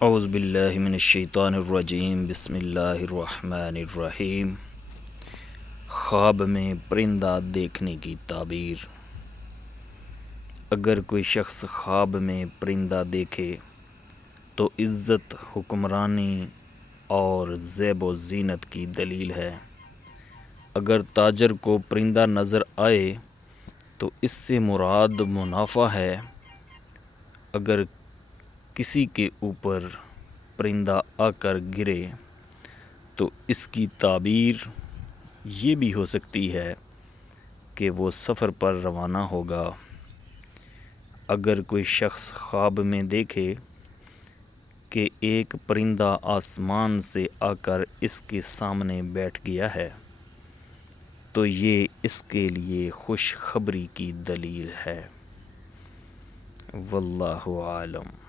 اعوذ باللہ من الشیطان الرجیم، بسم اللہ الرحمن الرحیم۔ خواب میں پرندہ دیکھنے کی تعبیر۔ اگر کوئی شخص خواب میں پرندہ دیکھے تو عزت، حکمرانی اور زیب و زینت کی دلیل ہے۔ اگر تاجر کو پرندہ نظر آئے تو اس سے مراد منافع ہے۔ اگر کسی کے اوپر پرندہ آ کر گرے تو اس کی تعبیر یہ بھی ہو سکتی ہے کہ وہ سفر پر روانہ ہوگا۔ اگر کوئی شخص خواب میں دیکھے کہ ایک پرندہ آسمان سے آ کر اس کے سامنے بیٹھ گیا ہے تو یہ اس کے لیے خوشخبری کی دلیل ہے۔ واللہ عالم۔